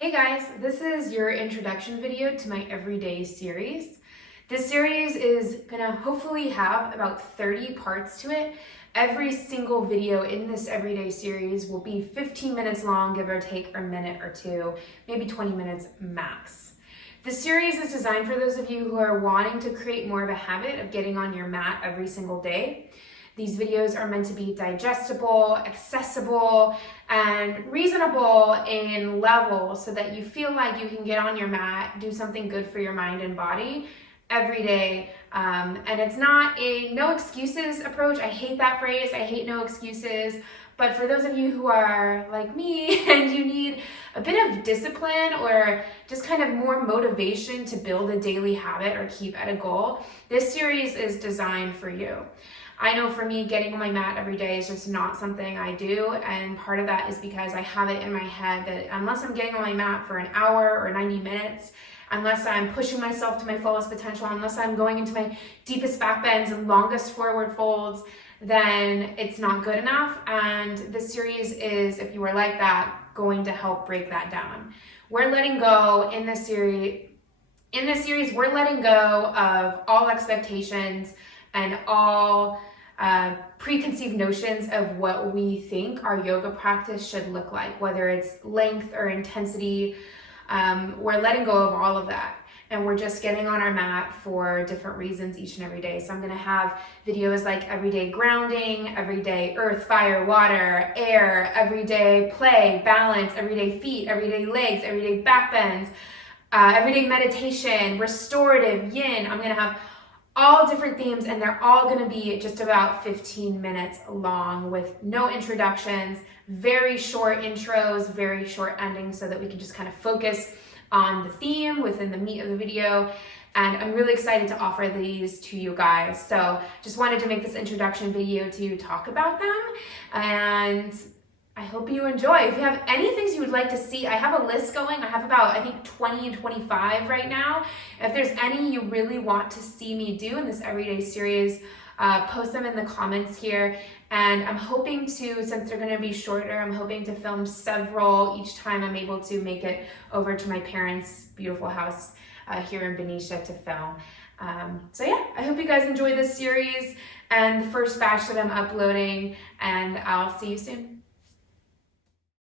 Hey guys, this is your introduction video to my everyday series. This series is gonna hopefully have about 30 parts to it. Every single video in this everyday series will be 15 minutes long, give or take a minute or two, maybe 20 minutes max. This series is designed for those of you who are wanting to create more of a habit of getting on your mat every single day. These videos are meant to be digestible, accessible, and reasonable in level so that you feel like you can get on your mat, do something good for your mind and body every day. And it's not a no excuses approach. I hate that phrase. I hate no excuses. But for those of you who are like me and you need a bit of discipline or just kind of more motivation to build a daily habit or keep at a goal, this series is designed for you. I know for me, getting on my mat every day is just not something I do, and part of that is because I have it in my head that unless I'm getting on my mat for an hour or 90 minutes, unless I'm pushing myself to my fullest potential, unless I'm going into my deepest back bends and longest forward folds, then it's not good enough. And this series is, if you were like that, going to help break that down. We're letting go in this series. In this series, we're letting go of all expectations and all preconceived notions of what we think our yoga practice should look like, whether it's length or intensity. We're letting go of all of that. And we're just getting on our mat for different reasons each and every day. So I'm gonna have videos like everyday grounding, everyday earth, fire, water, air, everyday play, balance, everyday feet, everyday legs, everyday back bends, everyday meditation, restorative, yin. I'm gonna have all different themes, and they're all gonna be just about 15 minutes long with no introductions, very short intros, very short endings so that we can just kind of focus on the theme within the meat of the video. And I'm really excited to offer these to you guys. So just wanted to make this introduction video to talk about them, and I hope you enjoy. If you have any things you would like to see, I have a list going. I have about, I think, 20 and 25 right now. If there's any you really want to see me do in this everyday series, post them in the comments here. And I'm hoping to, since they're gonna be shorter, I'm hoping to film several each time I'm able to make it over to my parents' beautiful house here in Benicia to film. So yeah, I hope you guys enjoy this series and the first batch that I'm uploading, and I'll see you soon.